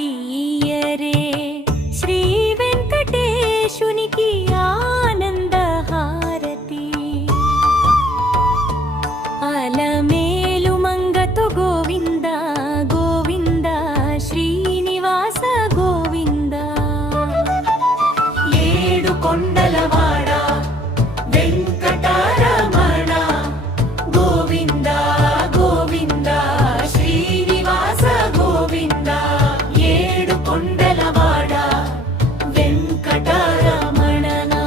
హారతీయరే శ్రీ వెంకటేశునికి ఆనంద హారతి. అలమేలు మంగతో గోవింద గోవింద శ్రీనివాస గోవింద. ఏడు కొండలవాడ వెంకటరమణ గోవింద గోవింద శ్రీనివాస గోవింద. ఏడు కొండలవాడ వెంకటరమణనా.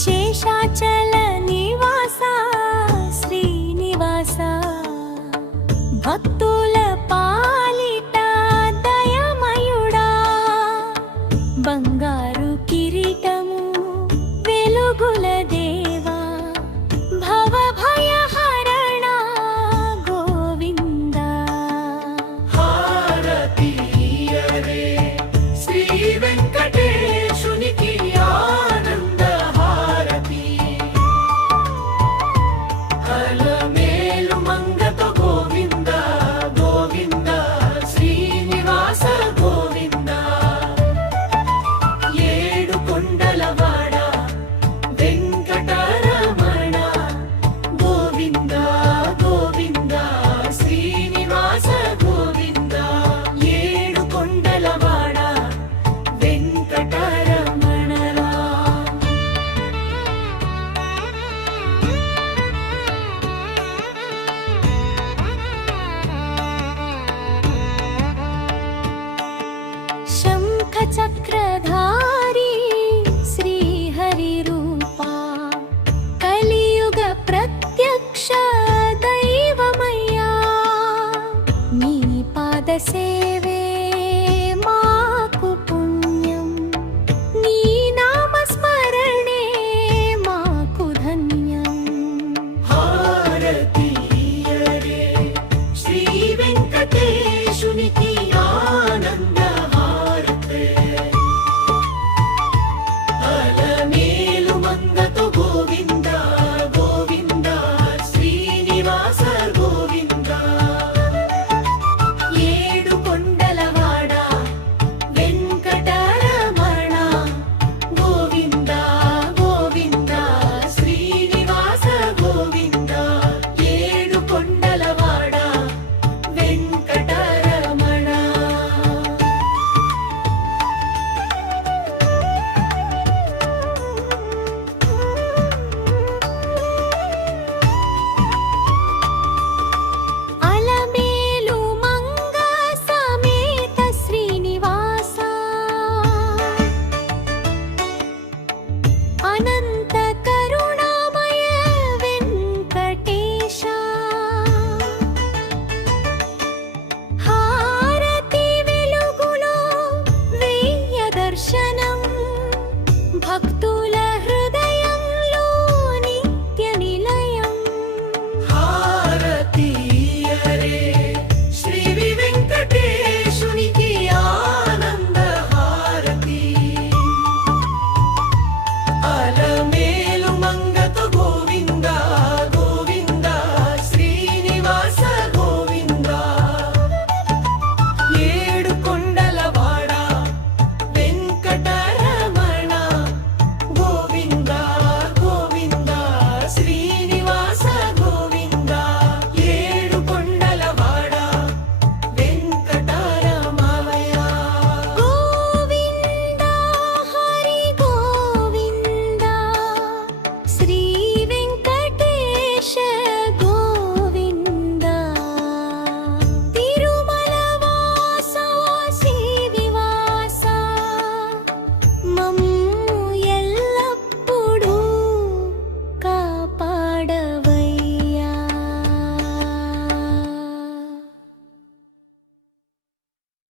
శేషాచల నివాస శ్రీనివాస భక్తుల పాలిట దయమయుడా. బంగారు కిరీటము వెలుగుల దేవా భవభయహరణ గోవింద. హారతీయరే శ్రీ వెంకటేశునికి ఆనంద హారతి. అలమేలు మంగతో గోవింద గోవింద శ్రీనివాస గోవింద. ఏడు కొండలవాడ వెంకటరమణ గోవింద గోవింద శ్రీనివాస గోవింద. ఏడు కొండలవాడ వెంకటరమణరా. శంఖ చక్రధారి శ్రీహరి రూపా కలియుగ ప్రత్యక్ష దైవమయ్యా. నీ పాద సేవే మాకు పుణ్యం, నీ నామ స్మరణే మాకు ధన్యం. హారతీయరే శ్రీ వెంకటేశునికి ఆనంద హారతే. అలమేలు మంగతో గోవింద గోవింద శ్రీనివాస గోవింద. ఏడు కొండలవాడ వెంకటరమణ గోవింద గోవింద శ్రీనివాస గోవింద. ఏడు కొండలవాడ వెంకటరమణ. అలమేలు మంగ సమేత శ్రీనివాస.